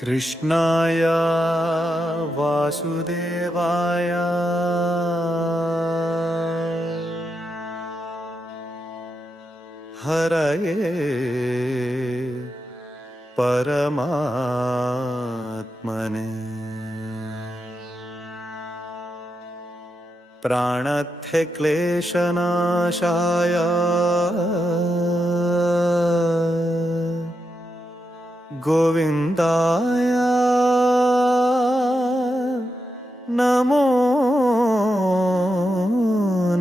कृष्णाय वासुदेवाय। हरये परमात्मने। प्राणत्थे क्लेशनाशाय गोविन्दाय नमो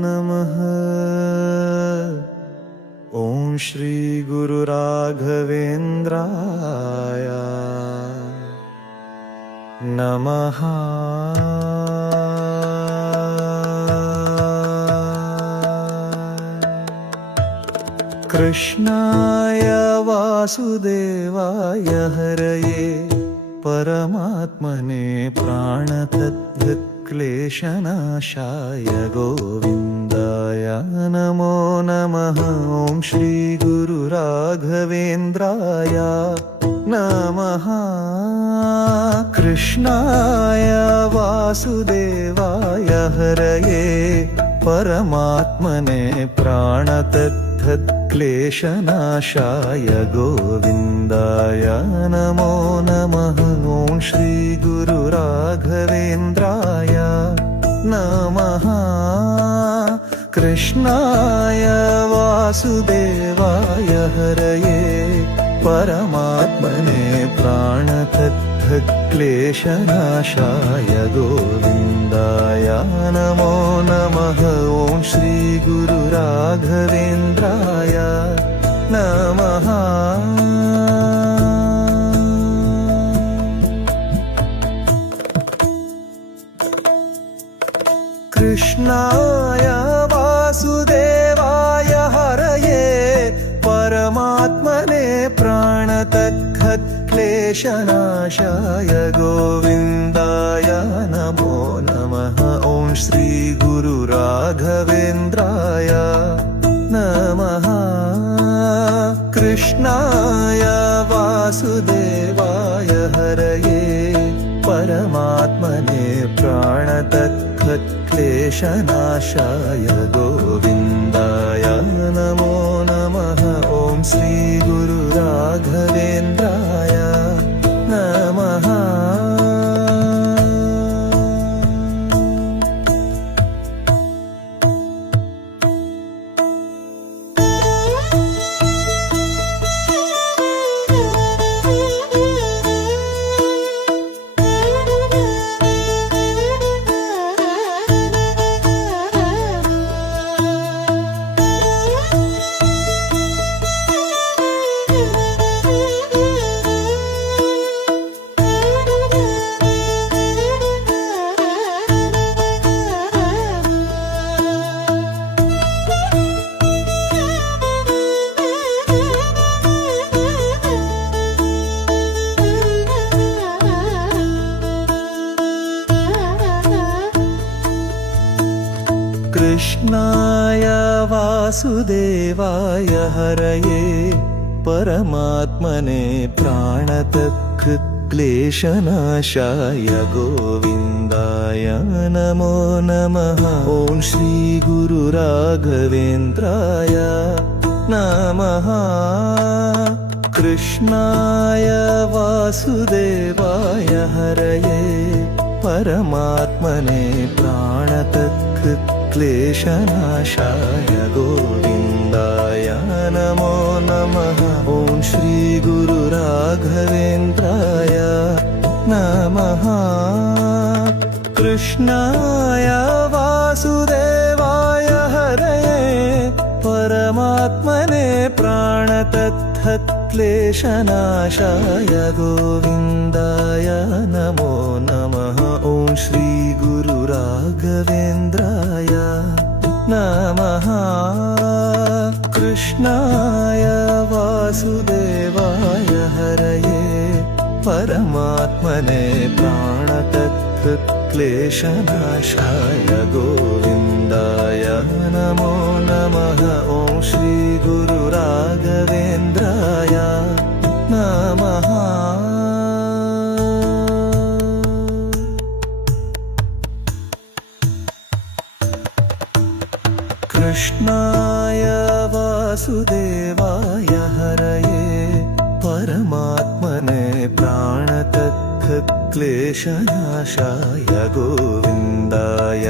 नमः ॐ श्रीगुरुराघवेन्द्राय नमः कृष्णाय वासुदेवाय हरये परमात्मने प्राणतद्वत्क्लेशनाशाय गोविन्दाय नमो नमः। ॐ श्रीगुरुराघवेन्द्राय नमः। कृष्णाय वासुदेवाय हरये परमात्मने प्राणतत्थत्क्लेशनाशाय गोविन्दाय नमो नमः। ॐ श्रीगुरुराघवेन्द्राय नमः। कृष्णाय वासुदेवाय हरये। परमात्मने प्राणतत्थक्लेशनाशाय गोविन्दाय नमो। नमः ॐ श्रीगुरुराघवेन्द्राय नमः। कृष्णाय वासुदेवाय हरये परमात्मने प्राणतत्खत्क्लेशनाशाय गोविन्दाय नमो नमः ॐ श्रीगुरुराघवेन्द्राय नमः कृष्णाय वासुदेवाय हरये परमात्मने प्राणतत्खत्क्लेशनाशाय गोविन्दाय नमो नमः ॐ श्रीगुरुराघवेन्द्राय नमः कृष्णाय वासुदेवाय हरये परमात्मने प्राणतत्क्लेशनाशाय गोविन्दाय नमो नमः। ॐ श्रीगुरुराघवेन्द्राय नमः। कृष्णाय वासुदेवाय हरये परमात्मने प्राणतत्क् क्लेशनाशाय गोविन्दाय नमो नमः। ॐ श्रीगुरुराघवेन्द्राय नमः। कृष्णाय वासुदेवाय हरये परमात्मने प्राणतत्थक्लेशनाशाय गोविन्दाय नमो नमः कृष्णाय वासुदेवाय हरये परमात्मने प्राणतत्त्वक्लेशनाशाय गोविन्दाय नमो नमः। ॐ श्रीगुरुराघवेन्द्राय नमः। कृष्णा वासुदेवाय हरये परमात्मने प्राणतत्थक्लेशनाशाय गोविन्दाय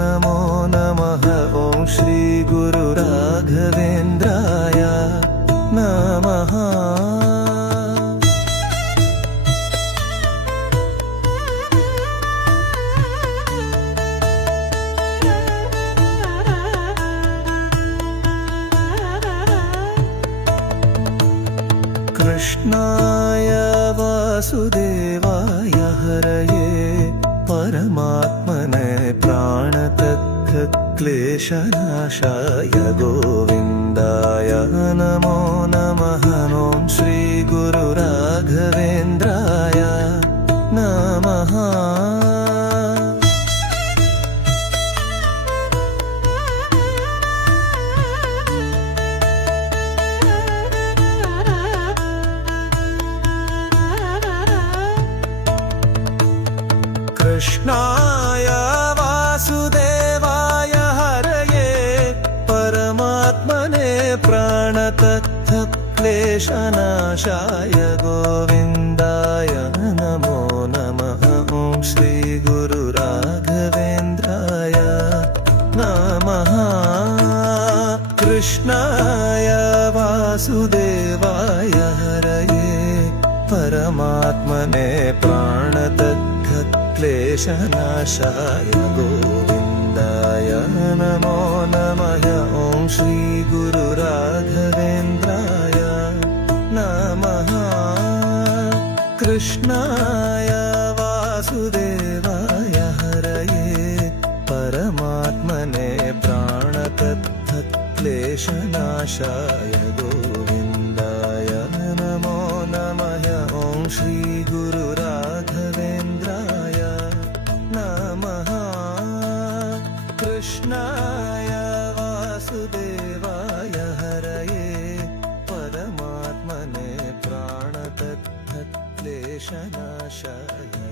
नमो नमः। ॐ श्रीगुरुराघवेन्द्राय नमः कृष्णाय वासुदेवाय हरये परमात्मने प्राणतत्थक्लेशनाशाय गोविन्दाय नमो नमः। ॐ श्रीगुरुराघवेन्द्राय कृष्णाय वासुदेवाय हरये परमात्मने प्राणतत्थक्लेशनाशाय गोविन्दाय परमात्मने प्राणतत्थक्लेशनाशाय गोविन्दाय नमो नमः। ॐ श्रीगुरुराघवेन्द्राय नमः। कृष्णाय वासुदेवाय हरये परमात्मने प्राणतत्थक्लेशनाशाय गोविन्दाय प्राणतत्थक्लेशनाशाय